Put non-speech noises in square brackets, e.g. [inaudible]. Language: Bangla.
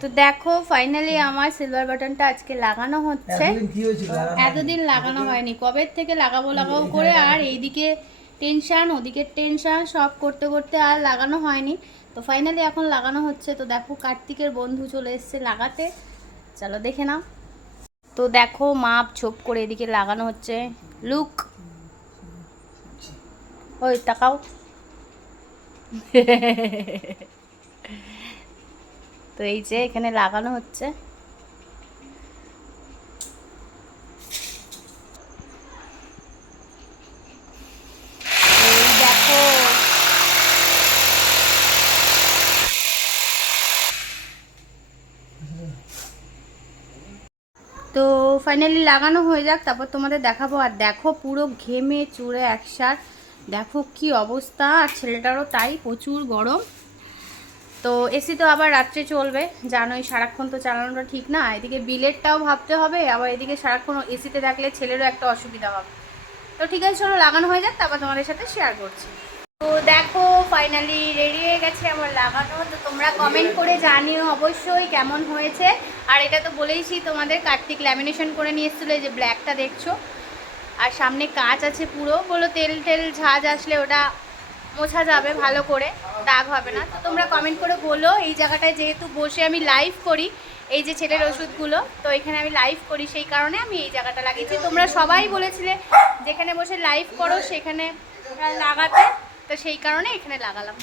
তো দেখো ফাইনালি আমার সিলভার বাটনটা আজকে লাগানো হচ্ছে। এতদিন লাগানো হয়নি। কবে থেকে লাগাবো লাগাবো করে আর এইদিকে টেনশান ওদিকে টেনশান সব করতে করতে আর লাগানো হয়নি। তো ফাইনালি এখন লাগানো হচ্ছে। তো দেখো কার্তিকের বন্ধু চলে এসছে লাগাতে। চলো দেখে নাও। তো দেখো মাপ ছোপ করে এদিকে লাগানো হচ্ছে। লুক ওই তাকাও। [laughs] তো এই যে এখানে লাগানো হচ্ছে। তো ফাইনালি লাগানো হয়ে যাক, তারপর তোমাদের দেখাবো। আর দেখো পুরো ঘেমে চুড়ে একসার। দেখো কি অবস্থা, আর ছেলেটারও তাই প্রচুর গরম। তো এসি তো আবার রাত্রে চলবে। জানোই সারাক্ষণ তো চালানোটা ঠিক না। এদিকে বিলেরটাও ভাবতে হবে, আবার এদিকে সারাক্ষণ এসিতে থাকলে ছেলেরও একটা অসুবিধা হবে। তো ঠিক আছে, চলো লাগানো হয়ে যাক, তারপর তোমাদের সাথে শেয়ার করছি। তো দেখো ফাইনালি রেডি হয়ে গেছে আমার লাগানো। তো তোমরা কমেন্ট করে জানিও অবশ্যই কেমন হয়েছে। আর এটা তো বলেইছি, তোমাদের কার্তিক ল্যামিনেশন করে নিয়ে এসেছিল, এই যে ব্ল্যাকটা দেখছ। আর সামনে কাঁচ আছে পুরো, বলো তেল টেল ঝাঁজ আসলে ওটা মোছা যাবে ভালো করে, দাগ হবে না। তো তোমরা কমেন্ট করে বলো এই জায়গাটায় যেহেতু বসে আমি লাইভ করি, এই যে ছেলের ওষুধগুলো, তো এখানে আমি লাইভ করি সেই কারণে আমি এই জায়গাটা লাগিয়েছি। তোমরা সবাই বলেছিলে যেখানে বসে লাইভ করো সেখানে লাগাতে, তো সেই কারণে এখানে লাগালাম।